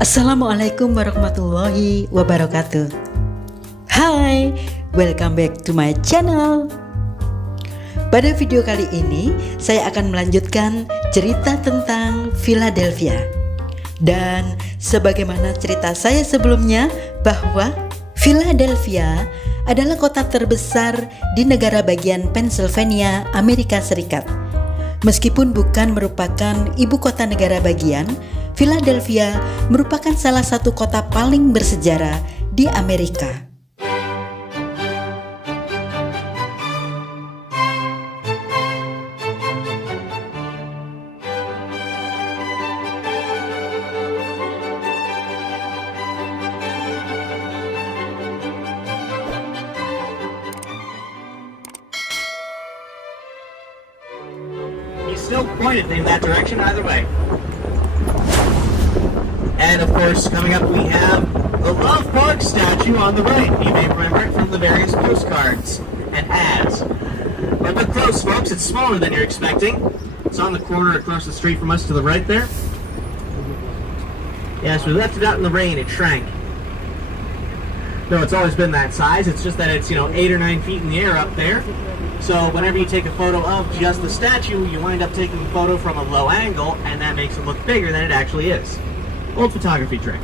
Assalamualaikum warahmatullahi wabarakatuh. Hai, welcome back to my channel. Pada video kali ini, saya akan melanjutkan cerita tentang Philadelphia. Dan sebagaimana cerita saya sebelumnya, bahwa Philadelphia adalah kota terbesar di negara bagian Pennsylvania, Amerika Serikat. Meskipun bukan merupakan ibu kota negara bagian, Philadelphia merupakan salah satu kota paling bersejarah di Amerika. Still pointed in that direction either way. And of course, coming up we have the Love Park statue on the right. You may remember it from the various postcards and ads. But look close, folks, it's smaller than you're expecting. It's on the corner across the street from us to the right there. Yes, we left it out in the rain, it shrank. No, it's always been that size, it's just that it's, 8 or 9 feet in the air up there. So whenever you take a photo of just the statue, you wind up taking the photo from a low angle, and that makes it look bigger than it actually is. Old photography trick.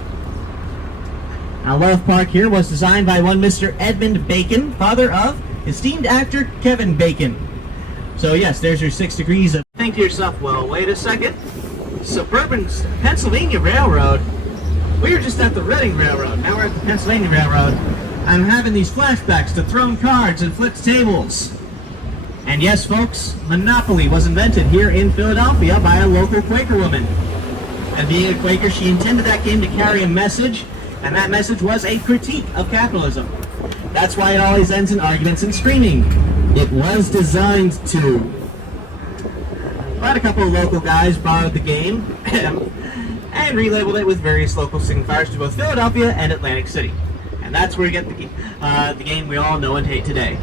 Now, Love Park here was designed by one Mr. Edmund Bacon, father of esteemed actor Kevin Bacon. So yes, there's your 6 degrees of... Think to yourself, well, wait a second. Suburban Pennsylvania Railroad? We were just at the Reading Railroad, now we're at the Pennsylvania Railroad. I'm having these flashbacks to thrown cards and flipped tables. And yes, folks, Monopoly was invented here in Philadelphia by a local Quaker woman. And being a Quaker, she intended that game to carry a message, and that message was a critique of capitalism. That's why it always ends in arguments and screaming. It was designed to. But a couple of local guys borrowed the game and relabeled it with various local signifiers to both Philadelphia and Atlantic City. And that's where we get the game we all know and hate today.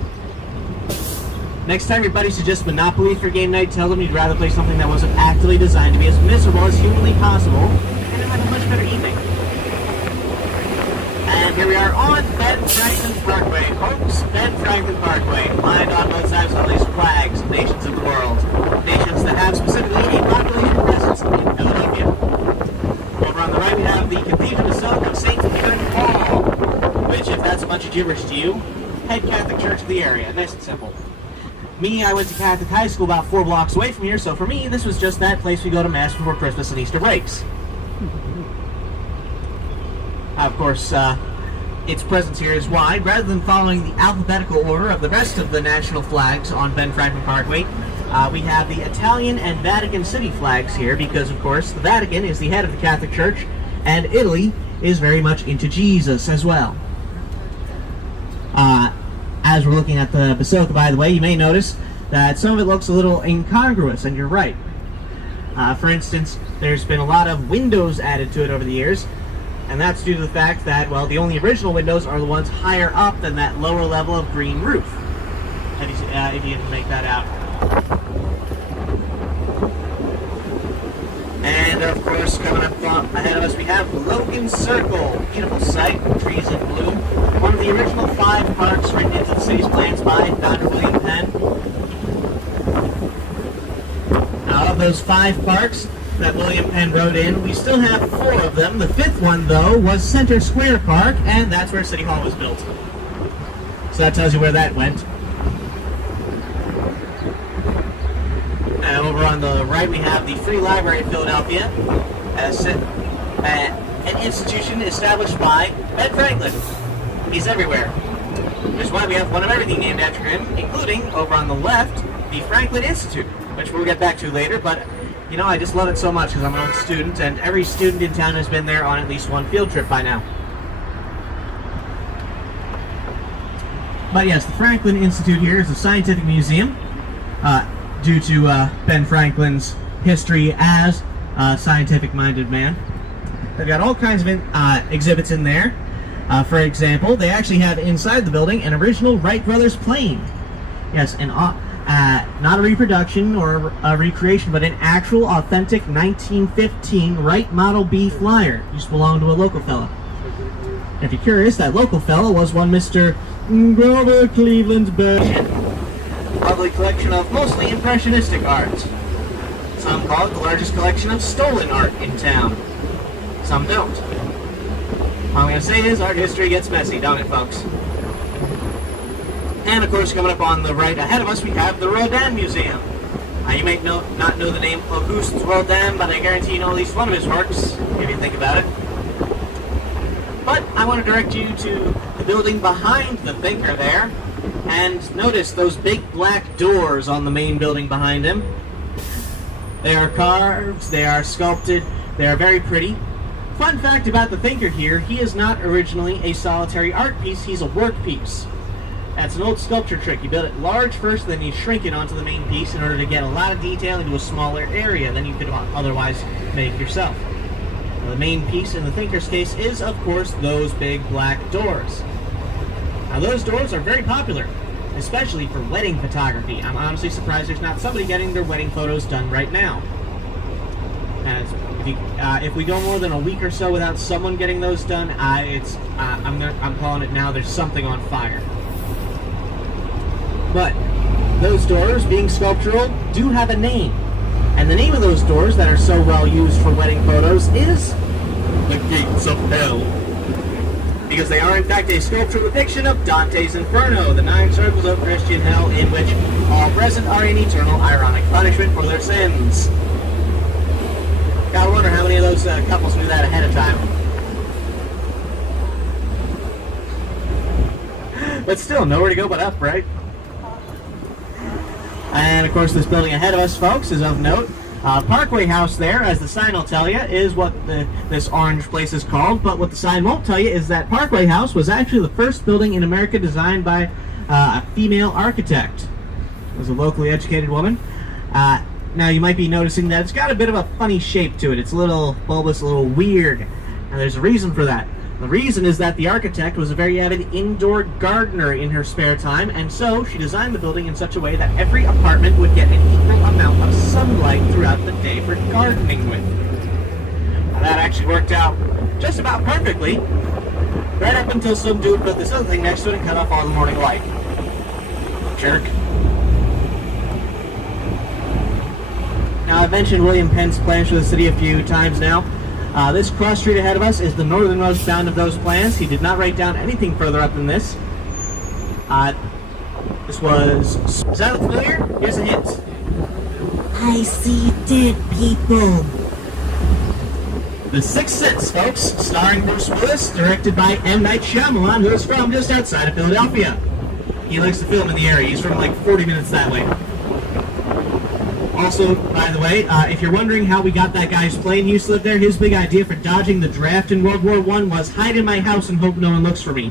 Next time your buddy suggests Monopoly for game night, tell them you'd rather play something that wasn't actively designed to be as miserable as humanly possible, and you'll have a much better evening. And here we are on Ben Franklin Parkway, folks. Ben Franklin Parkway, lined on both sides with all these flags of nations of the world. Nations that have specifically a population presence in Philadelphia. Over on the right we have the Cathedral Basilica of St. Peter and Paul, which, if that's a bunch of gibberish to you, head Catholic church of the area. Nice and simple. Me, I went to Catholic high school about 4 blocks away from here, so for me, this was just that place we go to Mass before Christmas and Easter breaks. Of course, its presence here is wide. Rather than following the alphabetical order of the rest of the national flags on Ben Franklin Parkway, we have the Italian and Vatican City flags here because, of course, the Vatican is the head of the Catholic Church, and Italy is very much into Jesus as well. As we're looking at the Basilica, by the way, you may notice that some of it looks a little incongruous, and you're right. For instance, there's been a lot of windows added to it over the years, and that's due to the fact that, well, the only original windows are the ones higher up than that lower level of green roof, if you can make that out. And, of course, coming up ahead of us, we have Logan Circle, beautiful sight, trees in bloom. One of the original 5 parks written into the city's plans by Dr. William Penn. Now, of those 5 parks that William Penn wrote in, we still have 4 of them. The 5th one, though, was Center Square Park, and that's where City Hall was built. So that tells you where that went. And over on the right, we have the Free Library of Philadelphia, an institution established by Ben Franklin. He's everywhere. Which is why we have one of everything named after him, including, over on the left, the Franklin Institute, which we'll get back to later, but, I just love it so much because I'm an old student, and every student in town has been there on at least one field trip by now. But yes, the Franklin Institute here is a scientific museum, due to Ben Franklin's history as a scientific-minded man. They've got all kinds of exhibits in there. For example, they actually have inside the building an original Wright brothers plane. Yes, not a reproduction or a recreation, but an actual, authentic 1915 Wright Model B flyer. Used to belong to a local fella. And if you're curious, that local fella was one Mr. Grover Cleveland's Bergen. Lovely collection of mostly impressionistic art. Some call it the largest collection of stolen art in town. Some don't. All I'm going to say is art history gets messy, don't it, folks? And of course, coming up on the right ahead of us, we have the Rodin Museum. You may not know the name Auguste Rodin, but I guarantee you know at least one of his works, if you think about it. But I want to direct you to the building behind the thinker there, and notice those big black doors on the main building behind him. They are carved, they are sculpted, they are very pretty. Fun fact about the thinker here, he is not originally a solitary art piece, he's a work piece. That's an old sculpture trick. You build it large first, then you shrink it onto the main piece in order to get a lot of detail into a smaller area than you could otherwise make yourself. Now, the main piece in the thinker's case is, of course, those big black doors. Now, those doors are very popular, especially for wedding photography. I'm honestly surprised there's not somebody getting their wedding photos done right now. If we go more than a week or so without someone getting those done, I'm calling it now. There's something on fire. But those doors, being sculptural, do have a name. And the name of those doors that are so well used for wedding photos is the Gates of Hell. Because they are in fact a sculptural depiction of Dante's Inferno, the 9 circles of Christian hell in which all present are in eternal ironic punishment for their sins. Gotta wonder how many of those couples knew that ahead of time. But still, nowhere to go but up, right? And of course, this building ahead of us, folks, is of note. Parkway House there, as the sign will tell you, is what this orange place is called. But what the sign won't tell you is that Parkway House was actually the first building in America designed by a female architect. It was a locally educated woman. Now, you might be noticing that it's got a bit of a funny shape to it. It's a little bulbous, a little weird. And there's a reason for that. The reason is that the architect was a very avid indoor gardener in her spare time, and so she designed the building in such a way that every apartment would get an equal amount of sunlight throughout the day for gardening with. Now, that actually worked out just about perfectly, right up until some dude put this other thing next to it and cut off all the morning light. Jerk. Now, I've mentioned William Penn's plans for the city a few times now. This cross street ahead of us is the northernmost bound of those plans. He did not write down anything further up than this. This was... Does that look familiar? Here's a hint. I see dead people. The Sixth Sense, folks, starring Bruce Willis, directed by M. Night Shyamalan, who is from just outside of Philadelphia. He likes to film in the area. He's from like 40 minutes that way. Also, by the way, if you're wondering how we got that guy's plane, he used to live there. His big idea for dodging the draft in World War I was hide in my house and hope no one looks for me.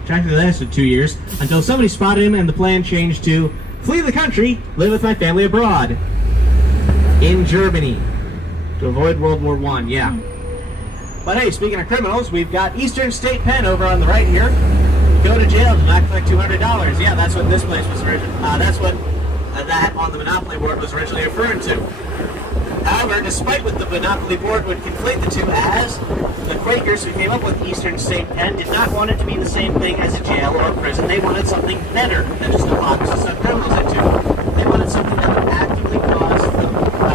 Which actually lasted 2 years, until somebody spotted him and the plan changed to flee the country, live with my family abroad. In Germany. To avoid World War I, yeah. But hey, speaking of criminals, we've got Eastern State Pen over on the right here. Go to jail to not collect $200. Yeah, that's what this place was originally. That's what that on the Monopoly board was originally referring to. However, despite what the Monopoly board would conflate the two as, the Quakers who came up with Eastern State Pen did not want it to be the same thing as a jail or a prison. They wanted something better than just a box to send criminals into. They wanted something that would actively cause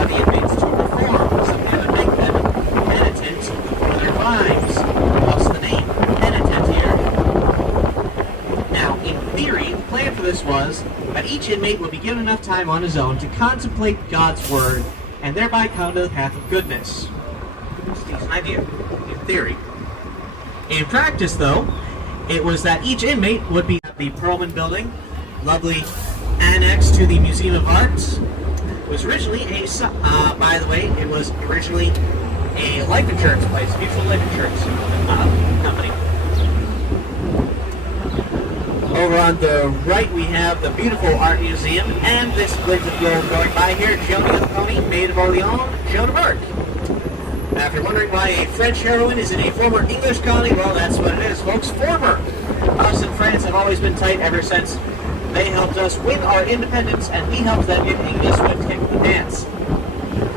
the inmates to reform, something that would make them penitent for their crimes. Thus the name penitent here. Now, in theory, the plan for this was that each inmate would be given enough time on his own to contemplate God's word and thereby come to the path of goodness. It's a decent idea, in theory. In practice, though, it was that each inmate would be at the Perlman Building, lovely annex to the Museum of Art. It was originally by the way, it was originally a life insurance place, a mutual life insurance company. Over on the right, we have the beautiful art museum, and this glint of gold going by here, Joan the Pony, Maid of Orleans, Joan of Arc. Now, if you're wondering why a French heroine is in a former English colony, well, that's what it is, folks. Former. Us and France have always been tight ever since They helped us win our independence, and we helped them in English with kick the dance.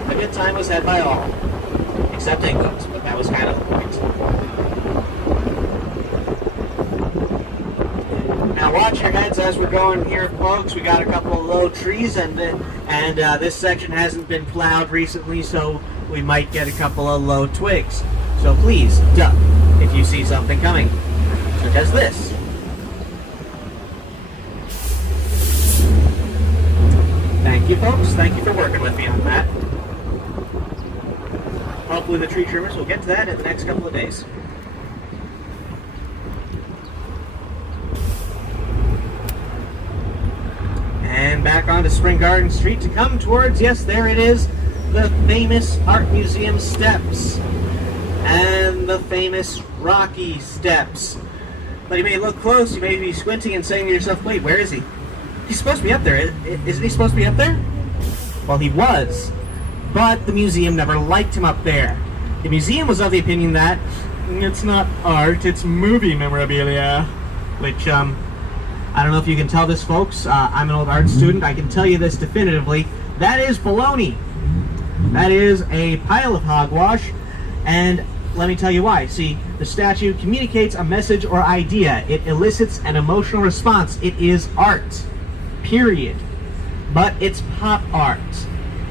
A good time was had by all, except England, but that was kind of the point. Now watch your heads as we're going here, folks. We got a couple of low trees, and this section hasn't been plowed recently, so we might get a couple of low twigs. So please duck if you see something coming, such as this. Thank you, folks. Thank you for working with me on that. Hopefully the tree trimmers will get to that in the next couple of days. And back onto Spring Garden Street to come towards, yes, there it is, the famous Art Museum steps. And the famous Rocky steps. But you may look close, you may be squinting and saying to yourself, wait, where is he? He's supposed to be up there. Isn't he supposed to be up there? Well, he was. But the museum never liked him up there. The museum was of the opinion that it's not art, it's movie memorabilia. Which, I don't know if you can tell this, folks. I'm an old art student. I can tell you this definitively. That is baloney. That is a pile of hogwash. And let me tell you why. See, the statue communicates a message or idea. It elicits an emotional response. It is art. Period. But it's pop art.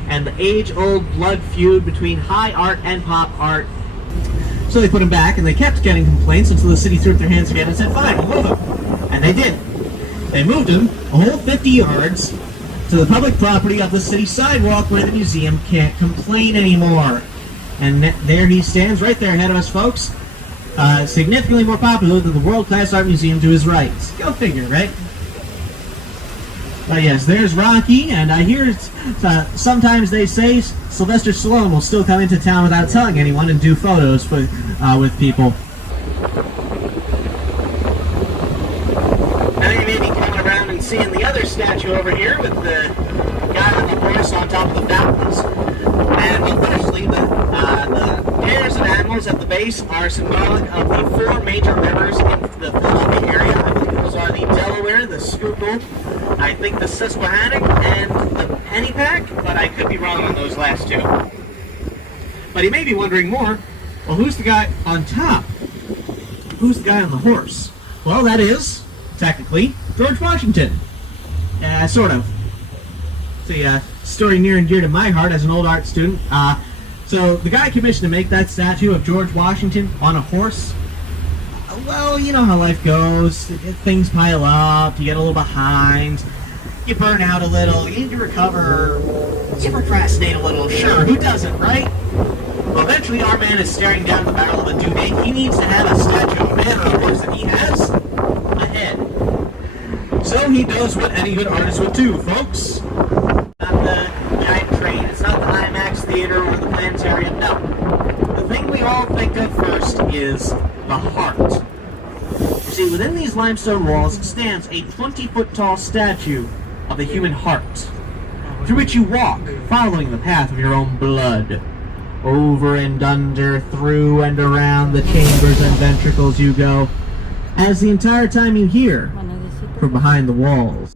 And the age-old blood feud between high art and pop art. So they put him back, and they kept getting complaints until the city threw up their hands again and said, fine, we'll move him. And they did. They moved him a whole 50 yards to the public property of the city sidewalk where the museum can't complain anymore. And there he stands, right there ahead of us, folks. Significantly more popular than the world-class art museum to his right. Go figure, right? But yes, there's Rocky, and I hear sometimes they say Sylvester Stallone will still come into town without telling anyone and do photos with people. Now you may be coming around and seeing the other statue over here with the guy on the horse on top of the fountains. And well, firstly, the pairs of animals at the base are symbolic of the four major rivers in the Philadelphia area. I believe those are the Delaware, the Schuylkill, I think the Susquehannock, and the Pennypack, but I could be wrong on those last two. But you may be wondering more, well, who's the guy on top? Who's the guy on the horse? Well, that is, technically, George Washington. Sort of. It's a story near and dear to my heart as an old art student. So the guy commissioned to make that statue of George Washington on a horse, well, you know how life goes. Things pile up, you get a little behind, you burn out a little, you need to recover, you procrastinate a little, sure, who doesn't, right? Well, eventually our man is staring down the barrel of a duvet. He needs to have a statue of a man on a horse, and he has a head. So he does what any good artist would do, folks. Not the giant train, it's not the IMAX theater or the planetarium, no. The thing we all think of first is the heart. You see, within these limestone walls stands a 20-foot tall statue of the human heart, through which you walk, following the path of your own blood. Over and under, through and around the chambers and ventricles you go, as the entire time you hear from behind the walls.